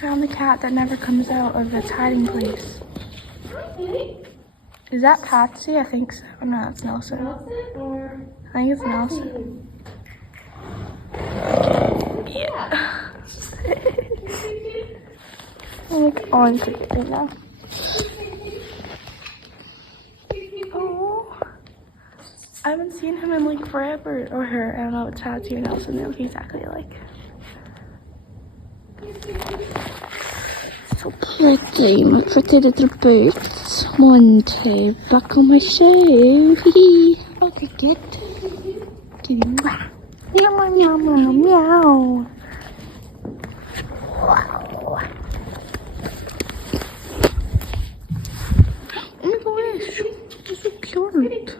found the cat that never comes out of its hiding place. Is that Patsy? I think so. Oh, no, that's Nelson. I think it's Nelson. Yeah. I'm like on cricket right now. Oh, I haven't seen him in like forever. Or her. I don't know. It's Patsy or Nelson. They look exactly alike. So pretty, my pretty little boots. Monty, back on my shoe. Okay, good. Kitty, meow, meow, meow, meow, meow. Wow. Oh my gosh, you're so cute.